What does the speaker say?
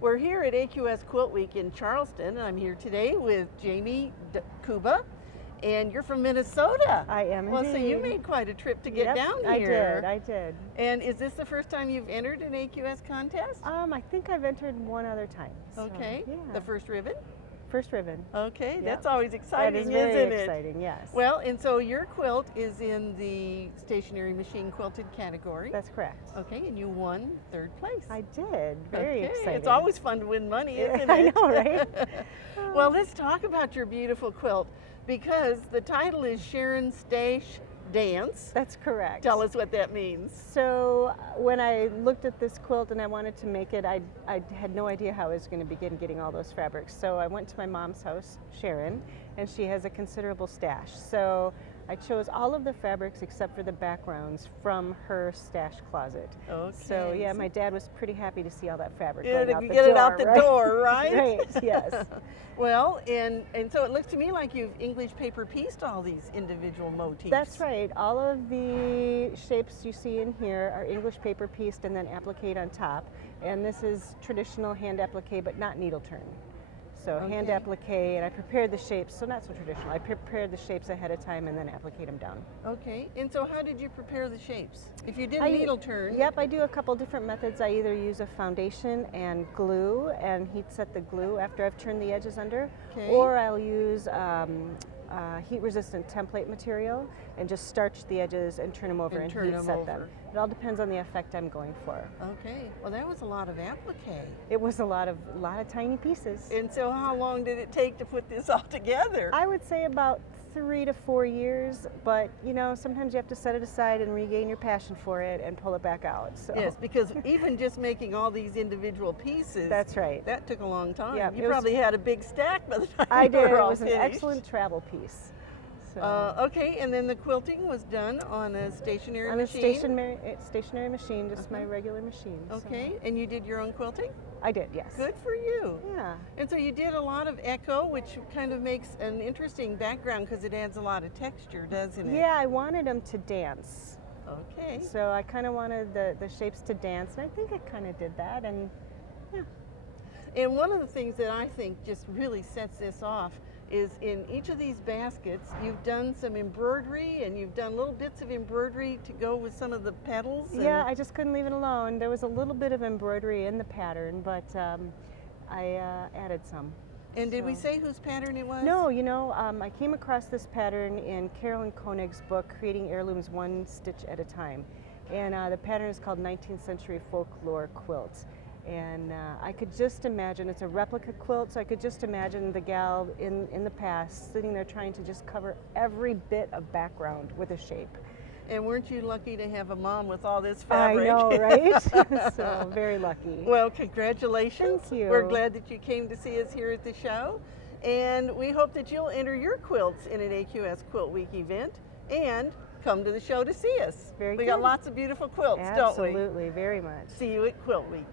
We're here at AQS Quilt Week in Charleston, and I'm here today with Jamie Kouba, and you're from Minnesota. I am Well, indeed. so you made quite a trip to get down here. I did. And is this the first time you've entered an AQS contest? I think I've entered one other time. So, Okay, yeah. the first ribbon? First ribbon. Okay, Yep. that's always exciting, That is very isn't it? exciting, yes. Well, and so your quilt is in the stationary machine quilted category. That's correct. Okay, and you won third place. I did. Very okay. exciting. It's always fun to win money, isn't it? I know, right? Well, let's talk about your beautiful quilt, because the title is Sharon Stash Dance. That's correct. Tell us what that means. So when I looked at this quilt and I wanted to make it, I had no idea how I was going to begin getting all those fabrics. So I went to my mom's house, Sharon, and she has a considerable stash. So I chose all of the fabrics except for the backgrounds from her stash closet. Okay. So yeah, my dad was pretty happy to see all that fabric Yeah, going to out the get door. it out the right? door, right? Right, yes. Well, and so it looks to me like you've English paper pieced all these individual motifs. That's right. All of the shapes you see in here are English paper pieced and then appliqued on top. And this is traditional hand applique, but not needle turn. So hand Okay. applique, and I prepared the shapes, so not so traditional. I prepared the shapes ahead of time and then appliqued them down. Okay, and so how did you prepare the shapes? If you did I- needle turn. Yep, I do a couple different methods. I either use a foundation and glue and heat set the glue after I've turned the edges under, Okay. or I'll use heat resistant template material and just starch the edges and turn them over and, turn heat them set over. them. It all depends on the effect I'm going for. Okay, well that was a lot of applique. It was a lot of tiny pieces. And so how long did it take to put this all together? I would say about 3 to 4 years, but you know, sometimes you have to set it aside and regain your passion for it and pull it back out. So. Yes, because even just making all these individual pieces, That's right. that took a long time. Yeah, you it was- probably had a big stack by the time I you did. were It all was an finished. excellent travel piece. So, Okay, and then the quilting was done on a stationary on machine? a stationary machine, just my regular machine. so- Okay, and you did your own quilting? I did, yes. Good for you. Yeah. And so you did a lot of echo, which kind of makes an interesting background because it adds a lot of texture, doesn't it? Yeah, I wanted them to dance. Okay. So I kind of wanted the shapes to dance, and I think I kind of did that. And yeah. And one of the things that I think just really sets this off is in each of these baskets, you've done some embroidery and you've done little bits of embroidery to go with some of the petals. Yeah, I just couldn't leave it alone. There was a little bit of embroidery in the pattern, but I added some. And did we So- say whose pattern it was? No, you know, I came across this pattern in Carolyn Koenig's book, Creating Heirlooms One Stitch at a Time. And the pattern is called 19th Century Folklore Quilt. And I could just imagine, it's a replica quilt, so I could just imagine the gal in the past sitting there trying to just cover every bit of background with a shape. And weren't you lucky to have a mom with all this I fabric? know, right? So, very lucky. Well, congratulations. Thank you. We're glad that you came to see us here at the show. And we hope that you'll enter your quilts in an AQS Quilt Week event and come to the show to see us. Very We got good. lots of beautiful quilts, don't we? Absolutely, very much. See you at Quilt Week.